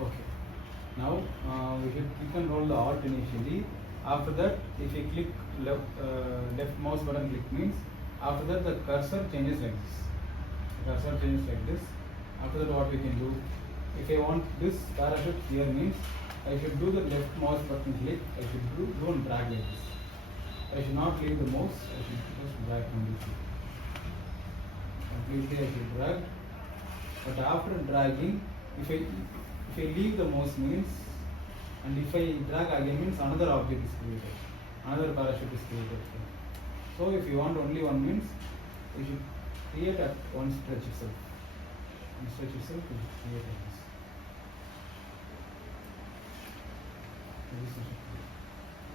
Okay. Now we should click and hold the Alt initially. After that, if you click left mouse button click means after that the cursor changes like this. The cursor changes like this. After that, what we can do? If I want this parachute here means I should do the left mouse button click. I should do and drag like this. I should not leave the mouse. I should just drag completely. Completely I should drag. But after dragging, if I leave the mouse means, and if I drag again means another object is created, another parachute is created. So if you want only one means, you should create at one stretch itself. One stretch itself, you should create like this.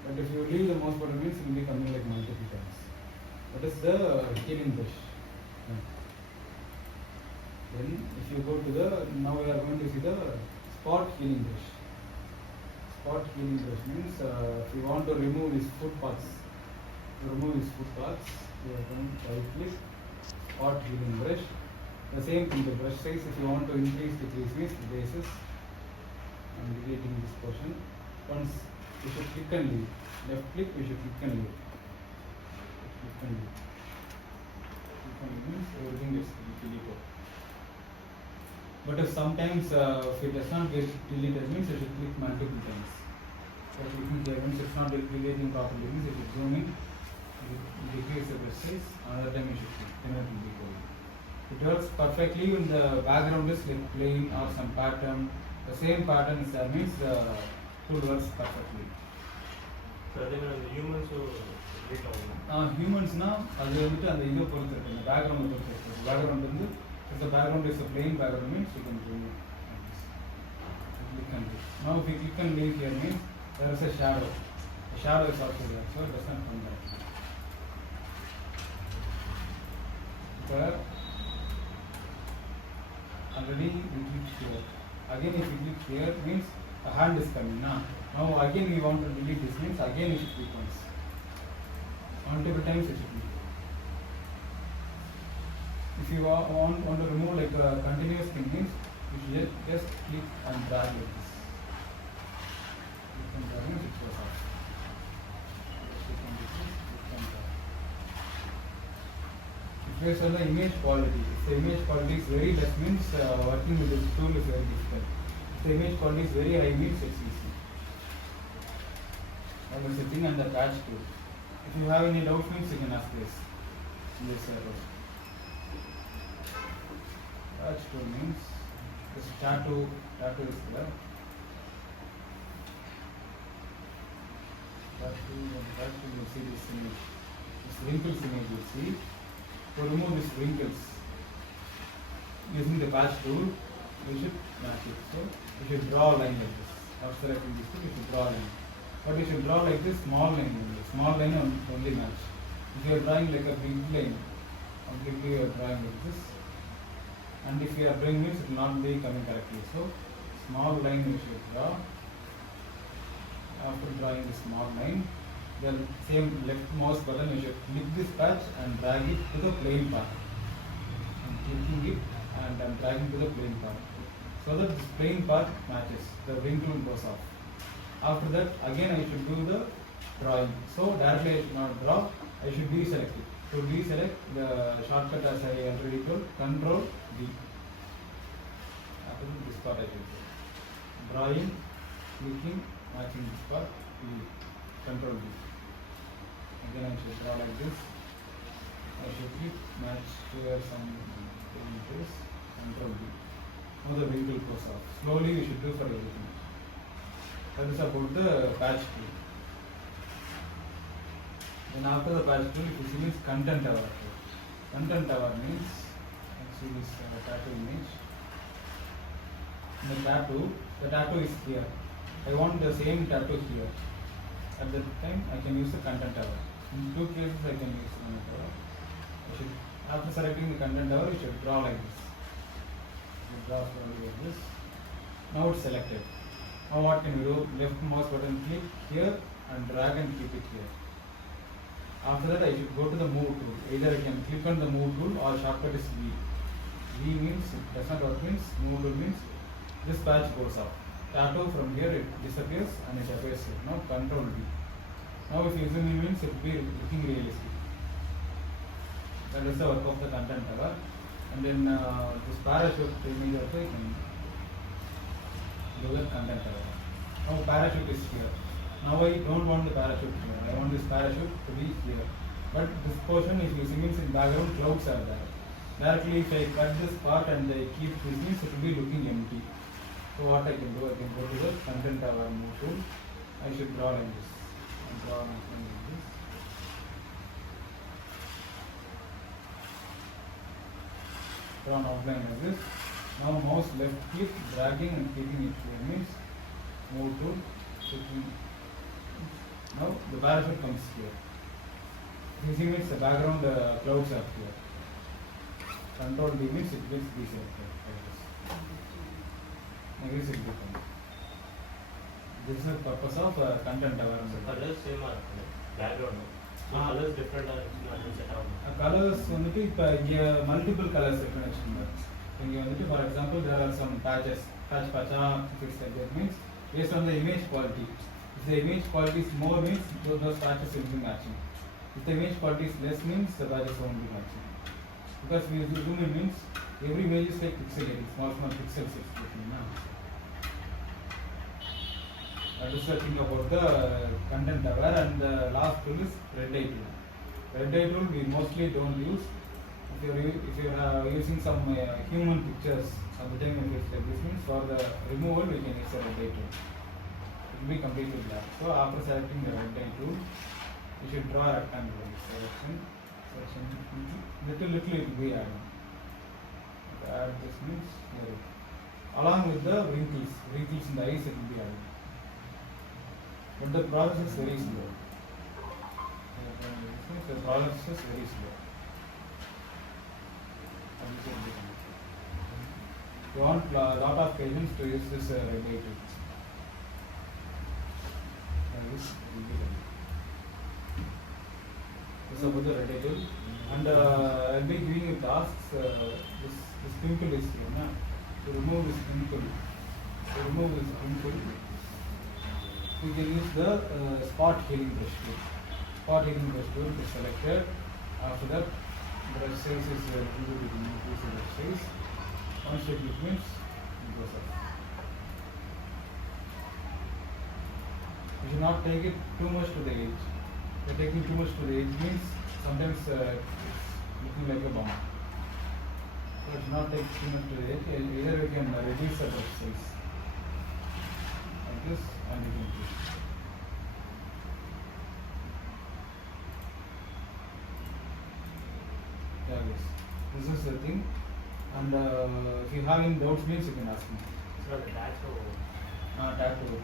But if you leave the mouse button means it will be coming like multiple times. That is the healing brush. Then if you go to the, now we are going to see the spot healing brush. Spot healing brush means if you want to remove these footpaths, we are going to right click, spot healing brush. The same thing, the brush size, if you want to increase, decrease means basis. I am deleting this portion. Once we should click and leave. Left click, we should click and leave. Click and leave. Click and leave means everything gets deleted. But if sometimes if it does not get deleted means you should click multiple times. So clicking here means it's not deleting properly means if you zoom in, you decrease the brush size, another time you should click, then it will be going. It works perfectly when the background is like plain or some pattern. The same pattern is there means the tool works perfectly. So அதே மாதிரி அந்த ஹியூமன்ஸோ relate ஆகும். ஹியூமன்ஸ்னா அது வந்துட்டு அந்த இதை பொறுத்து இருக்கு, அந்த பேக்ரவுண்ட் பொறுத்து இருக்கு. பேக்ரவுண்ட் வந்து if the background is a plain background means you can remove this. Click and leave. Now if you click and leave here means there is a shadow. The shadow is also there, so it does not come back. There already we click here. Again if you click here means a hand is coming. Now again we want to delete this means again you should click once. Multiple times you should click. If you want to remove like a continuous thing means you should just click and drag like this. Click and drag means it goes off. Click and drag. If you on the image quality, if the image quality is very less means working with this tool is very difficult. If the image quality is very high means it's easy. That is the thing and the patch tool. If you have any doubt means you can ask this in this row. Patch tool means this tattoo is there. Tattoo you see this image. This wrinkles image you see. To remove these wrinkles using the patch tool, we should match it. So we should draw a line like this. After selecting this tool, we should draw a line. But we should draw like this small line only. Small line only match. If you are drawing like a big line, completely you are drawing like this. And if you are doing this, it will not be coming correctly. So small line we should draw. After drawing the small line, then same left mouse button we should click this patch and drag it to the plain part. I'm clicking it and I'm dragging to the plain part. So that this plain part matches, the wrinkle goes off. After that again I should do the drawing. So directly I should not draw, I should deselect it. To deselect the shortcut as I already told, Control D. After this part I should do. Drawing, clicking, matching this part, Control D. Again I should draw like this. I should click, match here some images, Control D. Now the wrinkle goes off. Slowly we should do for everything. That is about the patch tool. Then after the patch tool, if you see means content tower. Content tower means, let's see this tattoo image. In the tattoo is here. I want the same tattoo here. At that time, I can use the content tower. In two cases, I can use the content tower. After selecting the content tower, you should draw like this. You draw slowly like this. Now it's selected. Now what can we do? Left mouse button click here and drag and keep it here. After that I should go to the move tool. Either I can click on the move tool or shortcut is V. V means it does not work means move tool means this patch goes off. tattoo from here it disappears and it appears here. Now control D. Now if you zoom in means it will be looking realistic. That is the work of the content tower. And then this parachute image also you can do the content tower. Now parachute is here. Now I don't want the parachute here. I want this parachute to be here. But this portion, if you see means in background clouds are there. Directly if I cut this part and I keep this means it will be looking empty. So what I can do, I can go to the content tower move tool. I should draw like this. And draw an outline like this. Draw an outline like this. Now mouse left click, dragging and keeping it here means move tool. Now the parachute comes here. You see means the background clouds are here. Control D means it gets deselected like this. Like this it becomes. This is the purpose of content tower. So colors same are background. So colors different are not set out. Colors வந்துட்டு இப்ப இங்க multiple colors இருக்குன்னு வச்சுக்கோங்க. இங்க வந்துட்டு for example there are some patches. Patch fixed like that means based on the image quality. If the image quality is more means those patches will be matching. If the image quality is less means the patches won't be matching. Because we zoom in means every image is like pixelated, small pixels expression. That is the thing about the content tower. And the last tool is red eye tool. Red eye tool we mostly don't use. If you are using some human pictures at the time when it's like this means for the removal we can use a red eye tool. It will be completely black. So after selecting the red eye tool, you should draw a rectangle selection. Little it will be added. Add this means here. Along with the wrinkles in the eyes it will be added. But the process is very slow. The process is very slow. You want a lot of patience to use this red eye tool. This is about the red eye tool. And I'll be giving you tasks. This twinkle is here. Na? To remove this twinkle. We can use the spot healing brush tool. Spot healing brush tool is selected. After that, brush size is increase the brush size. Once it means it goes up. You should not take it too much to the edge. If you're taking too much to the edge means sometimes it's looking like a bomb. So you should not take too much to the edge. Either we can reduce the brush size like this and you can increase. Yeah, this is the thing. And if you have any doubts means you can ask me. So the tattoo. Tattoo.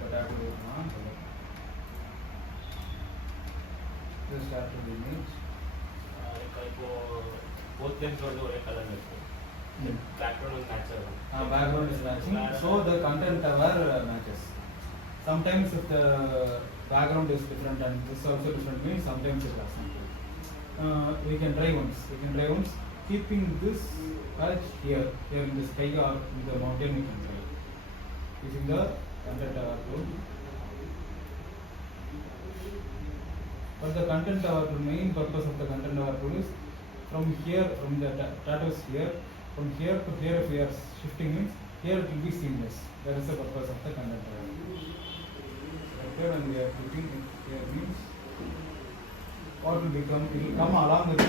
Just tattoo the image. Both things are the color. Background is natural. Background is matching. So the content tower matches. Sometimes if the background is different and this also different means sometimes it doesn't. We can try once. Keeping this patch here in the sky or in the mountain we can try. Using the content tower tool. But the content tower tool, main purpose of the content tower tool is from here, from the tattoos here, from here to here if we are shifting means here it will be seamless. That is the purpose of the content tower. Right here and we are keeping it here means what will become, it will come along with the